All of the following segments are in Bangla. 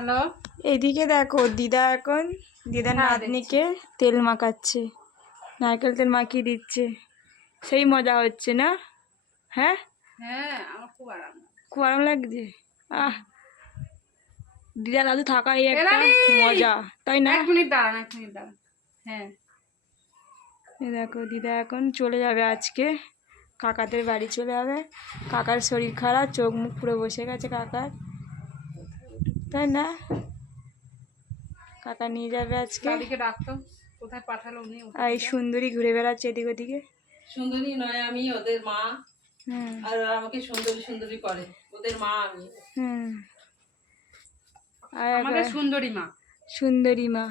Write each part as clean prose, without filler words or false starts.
হ্যালো, এদিকে দেখো দিদা এখন দিদার নাতনিকে তেল মাখাচ্ছে, নারকেল তেল মাখিয়ে দিচ্ছে। সেই মজা হচ্ছে না? হ্যাঁ হ্যাঁ, আমার খুব আরাম। খুব আরাম লাগছে। দিদা দাদু থাকাই একটা মজা, তাই না? এক মিনিট দাঁড়ান। হ্যাঁ, দেখো দিদা এখন চলে যাবে, আজকে কাকাদের বাড়ি চলে যাবে। কাকার শরীর খারাপ, চোখ মুখ পুরো বসে গেছে কাকার, তাই না? কাকা নিয়ে যাবে আজকে। দাদিকে ডাকতো, কোথায় পাঠালো উনি? আর এই সুন্দরী ঘুরে বেড়াচ্ছে এদিক ওদিকে। সুন্দরী নয়, আমি ওদের মা। আর ওরা আমাকে সুন্দরী সুন্দরী করে, ওদের মা আমি। আর আমাদের সুন্দরী মা। সুন্দরী মা।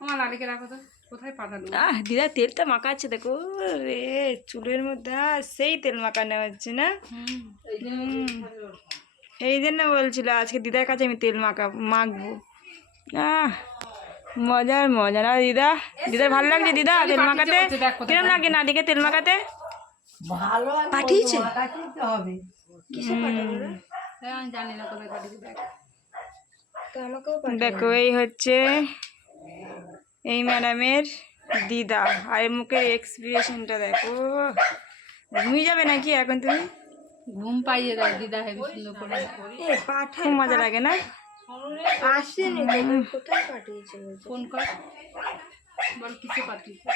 আমার লালিকে রাখো তো, কোথায় পাঠালো? দিদা তেলটা মাখাচ্ছে, দেখো রে চুলের মধ্যে সেই তেল মাখানো হচ্ছে না। এই জন্য বলছিল আজকে দিদার কাছে আমি তেল মাখবো। মজার মজা না দিদা? দিদার ভালো লাগছে দিদা তেল মাখাতে? কিরম লাগে না দিকে তেল মাখাতে? ভালো পাঠিয়েছে হবে। জানি না, তবে দাদিকে দেখো এই হচ্ছে এই ম্যাডামের দিদা, আর মুখের এক্সপ্রেশনটা দেখো। ঘুমিয়ে যাবে নাকি এখন তুমি? ঘুম পাইয়ে দাও দিদা, হেবি সুন্দর করে। খুব মজা লাগে না? আসেনি, কোথায় পাঠিয়েছে? ফোন কর, বল কিছু পাঠিয়েছে।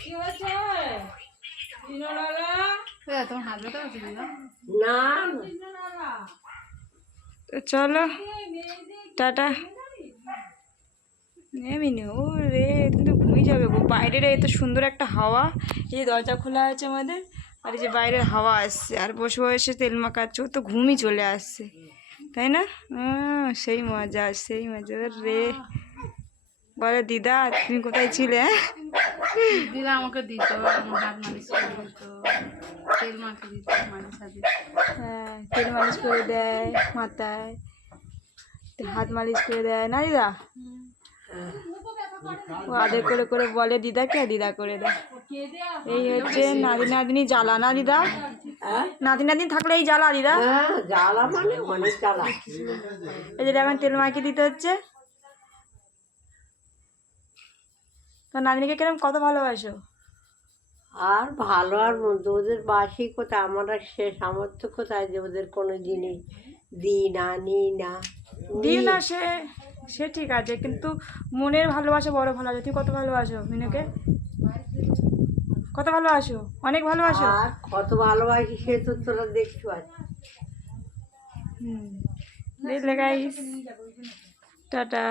কি হয়েছে? তোমার হাত ব্যথা হচ্ছে দিদা? না, তো চলো টাটা। ও রে তুমি তো ঘুমিয়ে যাবে গো। বাইরের এত সুন্দর একটা হাওয়া, এই যে দরজা খোলা আছে আমাদের, আর এই যে বাইরের হাওয়া আসছে, আর বসে বসে তেল মাখাচ্ছে, ও তো ঘুমই চলে আসছে, তাই না? সেই মজা সেই মজা রে। বলে দিদা তুমি কোথায় ছিলে? দিদা আমাকে দিত, আমার হাত মালিশ করে দিত, তেল মাখিয়ে দিত মাঝে সাথে। হ্যাঁ তেল মালিশ করে দেয় মাথায়, হাত মালিশ করে দেয় না দিদা? ও আদর করে করে বলে দিদাকে, দিদা করে দেয়। এই হচ্ছে নাতি নাতনি জ্বালা না দিদা? নাতি নাতনি থাকলে এই জ্বালা দিদা? জ্বালা মানে অনেক জ্বালা। এই যেটা এখন তেল মাখিয়ে দিতে হচ্ছে। তো নাতনিকে কিরম কত ভালোবাসো? আর ভালো আর মন্দ ওদের বাসি কোথায়, আমার আর সে সামর্থ্য কোথায় যে ওদের কোনো জিনিস দিই না নিই না। দিই না, সে সে ঠিক আছে, কিন্তু মনের ভালোবাসা বড় ভালোবাসা। তুমি কত ভালোবাসো মিনুকে? কত ভালোবাসো? অনেক ভালোবাসো। আর কত ভালোবাসি সে তো তোরা দেখতে পাচ্ছি। দেখলে গাইস, টাটা।